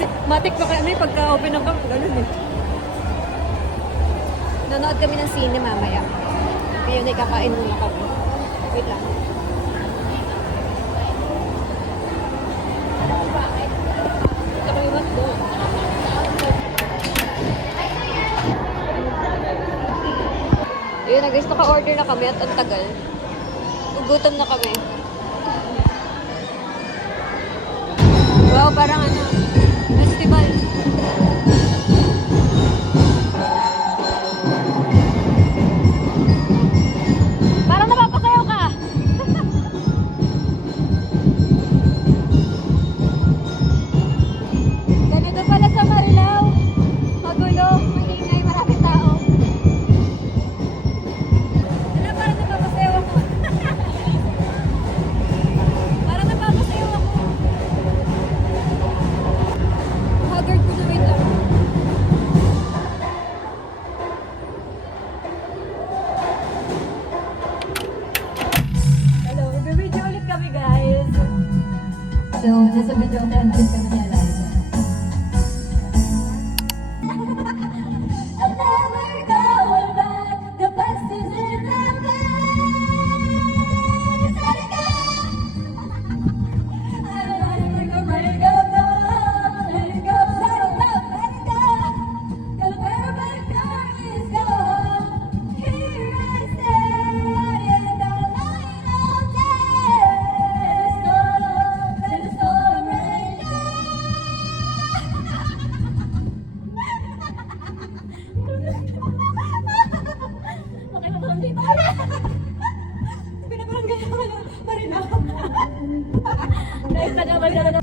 Matik pa kami pagka-open ng camp. Ganun eh. Nanood kami ng sine mamaya. Ngayon ay kakain muna kami. Wait lang. Ito kami matdo. Ayun na guys, naka-order na kami at ang tagal. Gugutom na kami. Wow, parang ano, festival. Parang napapasayaw ka. Ganito pala sa Marilao. Magulo, maingay, maraming tao. Wala, parang napapasayaw ako. Parang napapasayaw ako. Haggard ko na, wait lang. Hello, mag-video ulit kami guys. So, nasa video content kami ni Eliza. I'll never go back. The past is in the past. Let it go. I don't wanna break up, no. Let it go, let it go, let it go. 'Cause wherever the car is gone, here I stand in the light of day. Let the storm rage on. Okay, mabang dito. Pinabarangay ako na Marilao. Dahil taga-Marilao na.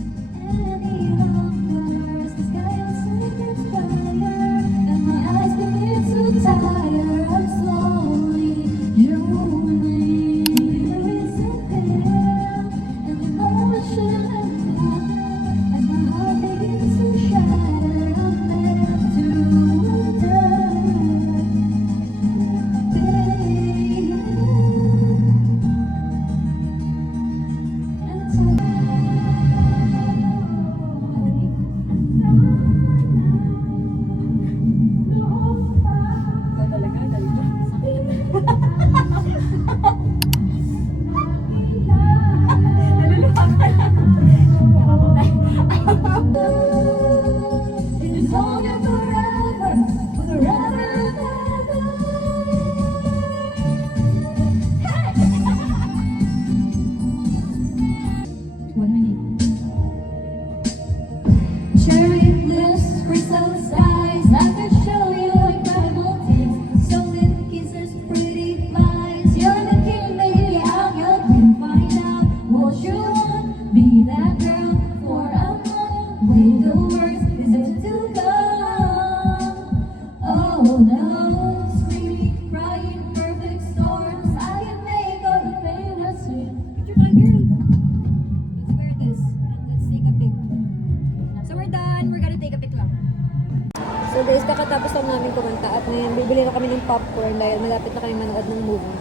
So guys, kakatapos lang namin kumanta at ngayon bibili na kami ng popcorn dahil malapit na kami manood ng movie.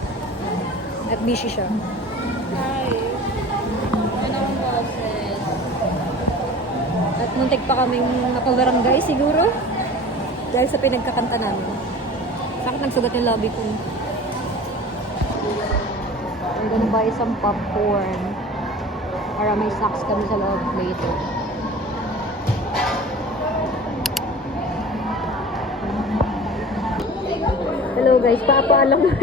At busy siya. Hi. Ano ang boses? At muntik pa kaming nakabarangay siguro dahil sa pinagkakanta namin. Bakit nagsugat yung lobby ko? I'm gonna buy some popcorn para may snacks kami sa loob later. Hello guys, papaalam muna.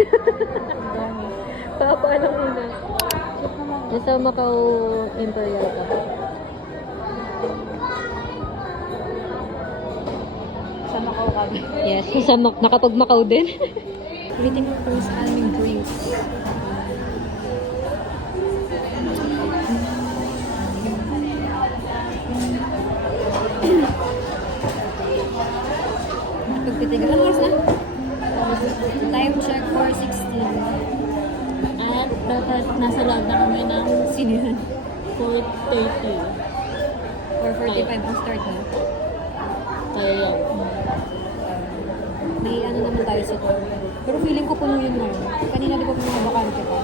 Papaalam muna. Nasa Macau Imperial ka. Sa Macau kami. Yes, nakapag-Macau din. Waiting ko sa aming drinks. Pagtitigan. Ano oras na? Time check 4:16. At dapat nasa loob na kami ng Sino yun? 4:30. 4:45 ang start na. Kaya yan. May ano naman tayo sa to. Pero feeling ko puno yun ngayon. Kanina di ba mga bakante pa?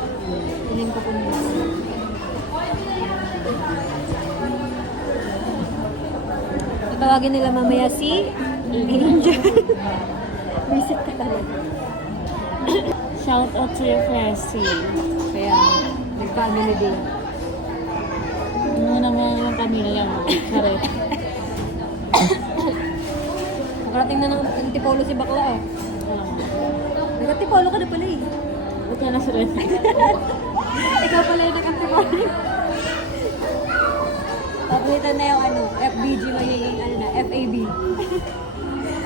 Feeling ko puno yun. Tatawagin nila mamaya si Angel. Visit ka talaga. Shout out to your Freshy. Kaya, nag-family day. Ano naman yung pamilya mo? Charet. Nakarating na ng antipolo si bakla ah. Nag-antipolo ka na pala eh. Buti na si Red. Ikaw pala yung nag-antipolo. Papalitan na yung ano, FBG magiging ano na, FAB.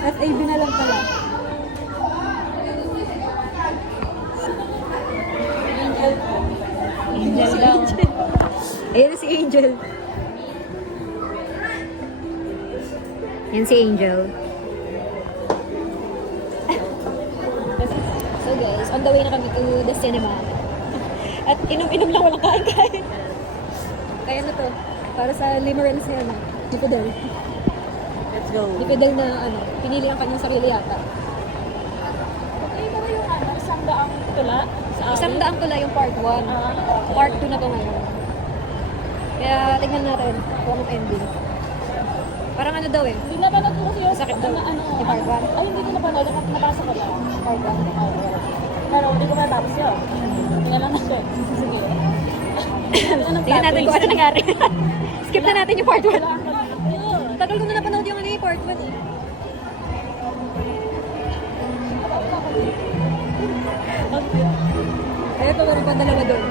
FAB na lang pala. Angel daw. Ayun na si Angel. Yan si Angel. So guys, on the way na kami to the cinema. At inom-inom lang, walang kain-kain. Kaya na to, para sa limerence niya na, Dipidel. Let's go. Dipidel na ano, pinili ang kanyang sarili yata. Okay ba yung ano? Isang daang tula? Sa Isang daang tula yung part 1. Part 2 na to ngayon. Kaya tignan natin kung anong ending. Parang ano daw eh. Hindi na panood ko kasi yung Masakit daw. ano. Yung part 1. Ay, hindi ko na panood. Nabasa ko lang. Part 1. Pero hindi ko matapos yun. Tingnan lang natin. Sige. Tingnan natin kung ano nangyari. Skip na natin yung part 1. Ayun. Tagal ko na napanood yung ano yung part 1 eh. Kaya ito, meron pa dalawa doon.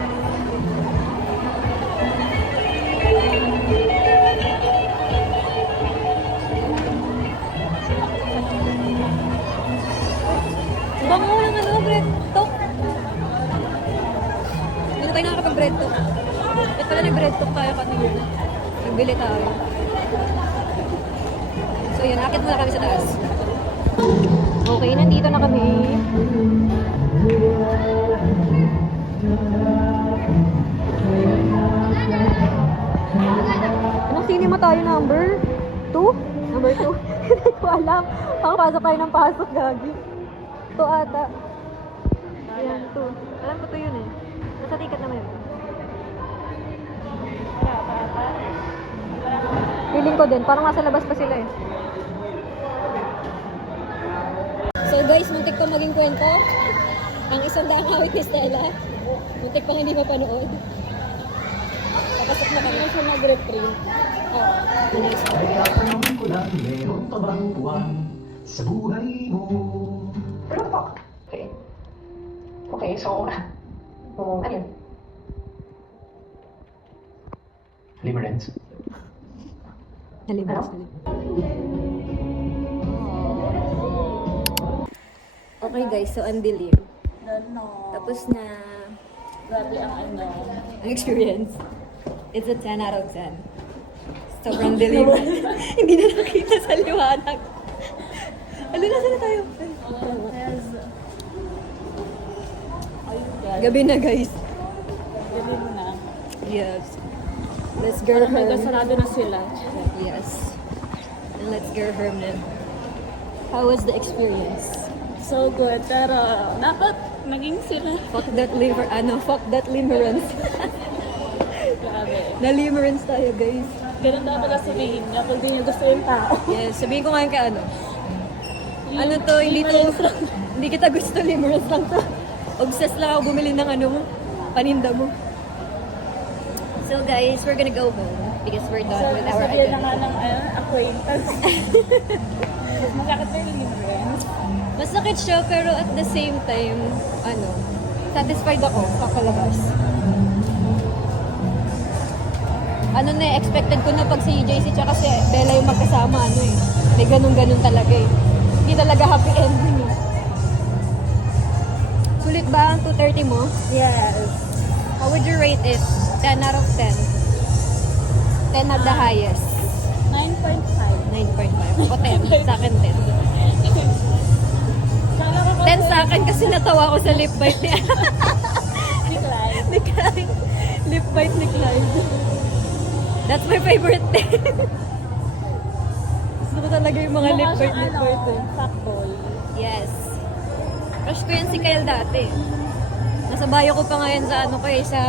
Bango ng ano, bread talk. Hindi na tayo nakakapag-bread talk. Ba't pala nag-bread talk tayo kanina? Nagbili tayo. So yun, akit muna kami sa taas. Okay, nandito na kami. Anong cinema tayo? Number 2? Number 2? Hindi ko alam. Pakapasok tayo ng pasok, gagi. Ito ata. Ayan, 2. Alam ko to yun eh. Nasa ticket naman yun. Feeling ko din. Parang nasa labas pa sila eh. So guys, muntik pa maging kwento. Ang isang daang awit ni Stella. Muntik pang hindi mapanood. Papasok na kami. Siya nag-retrieve. Oh, nice. Tanong ko lang, meron pa bang buwan sa buhay mo? Pero fuck. Okay. Okay, so, ano yun? Limerence. Nalimutan ko. Okay guys, so undilim. Don't know. Tapos na Grabe ang ano. ang experience. It's a 10 out of 10. Sobrang dilim. Hindi na nakita sa liwanag. Ano na sana tayo? Yes. Ayun guys. Gabi na guys. Gabi mo na. Yes. Let's go home. Nagkasarado na sila. Yes. And let's go home then. How was the experience? So good. Pero dapat naging sila. Fuck that fuck that limerence. Grabe. Na-limerence tayo guys. Ganun dapat na sabihin niya kung di niya gusto yung tao. Yes, sabihin ko ngayon kay ano. Ano to, hindi kita gusto, limerence lang to. Obsessed lang ako bumili ng ano mo, paninda mo. So guys, we're gonna go home because we're done with our Sabihin na nga agenda. ng acquaintance. Masakit na yung limerence. Masakit siya pero at the same time, ano, satisfied ako kakalabas. Ano na eh, expected ko na pag si JC tsaka si Bella yung magkasama, ano eh. May ganun-ganun talaga eh. Hindi talaga happy ending eh. Sulit ba ang 230 mo? Yes. How would you rate it? 10 out of 10. 10 at the highest. 9.5. 9.5. O 10. Sa akin 10. Kala ko 10 sa akin kasi natawa ko sa lip bite ni ni Clyde. ni Clyde. Lip bite ni Clyde. That's my favorite thing. Gusto ko talaga yung mga lip bite eh. Fuckboy. Yes. Crush ko yan si Kyle dati. Nasa bio ko pa ngayon sa ano ko eh, sa...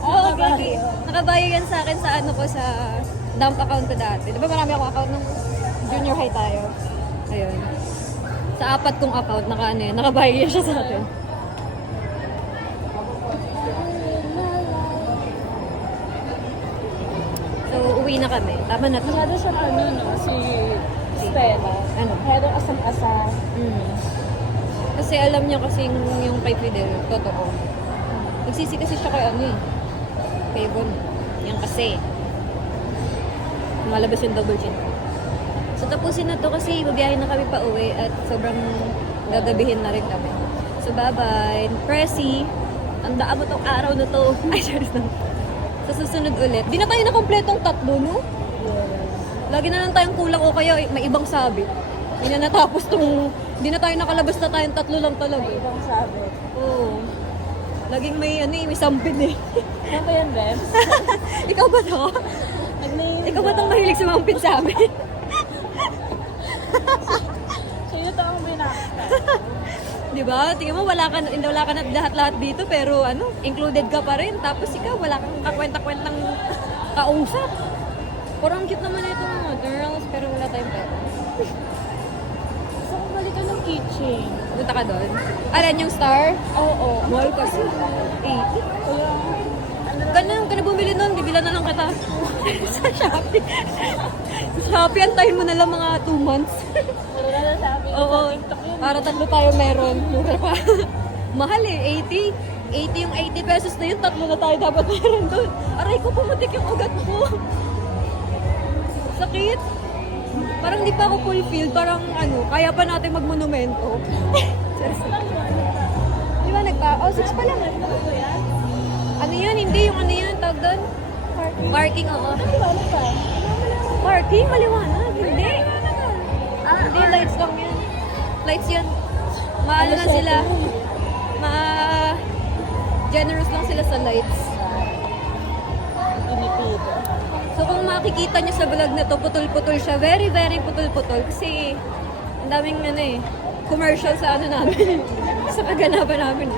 Oh, okay. Nakabayo yan sa akin sa ano ko, sa dump account ko dati. Di ba marami akong account nung junior high tayo. Ayun. Sa 4 kong account, nakabayad siya sa akin. So, uwi na kami. Tama na to. Masyado siyang ano, no? Si Stella. Ano? Masyado asam-asam. Mm. Kasi alam niya kasi yung kay Fidel, totoo. Nagsisi kasi siya kay ano eh. Kay Bon. Yan kasi. Malabas yung double chin. So tapusin na to kasi babiyahin na kami pa uwi at sobrang gagabihin na rin kami. So bye-bye. Pressy, tandaan mo tong araw na to. Ay, sorry na. Sa susunod ulit. Di na tayo na kompletong 3, no? Lagi na lang tayong kulang o kaya may ibang sabi. Hindi na natapos tong... Hindi na tayo nakalabas na tayong 3 lang talaga. May ibang sabi. Oo. Laging may may sampid eh. Ano ba yan, Bebs? Ikaw ba to? Ikaw ba itong mahilig sumampid sa amin? Sino to ang binakita? Di ba? Tingnan mo, wala ka na lahat-lahat dito pero ano, included ka pa rin. Tapos ikaw, wala kang kakwenta-kwentang kausap. Parang cute naman ito mga girls, pero wala tayong pera. Gusto ko balik ka ng kitchen. Punta ka doon. Aran yung star? Oo. Mahal kasi. 80. Ganun ka na bumili nun, bibilan na lang kita. Sa Shopee. Sa Shopee, antayin mo na lang mga 2 months. Wala na sabi. Oo, para 3 tayo meron. Mura pa. Mahal eh, 80. 80 yung 80 pesos na yun, 3 na tayo dapat meron doon. Aray ko, pumutik yung ugat ko. Sakit. Parang di pa ako fulfilled, parang ano, kaya pa natin magmonumento. Di ba oh, 6 pa lang. Ano yan? Hindi, yung ano yan, tawag doon? Parking, oo. Ano pa? Parking? Maliwanag? Hindi. Hindi, lights lang yan. Lights yan. Maano lang sila. Generous lang sila sa lights. Pinipid. So kung makikita nyo sa vlog na to, putol-putol siya. Very, very putol-putol. Kasi ang daming commercial sa namin. Sa kaganapan namin.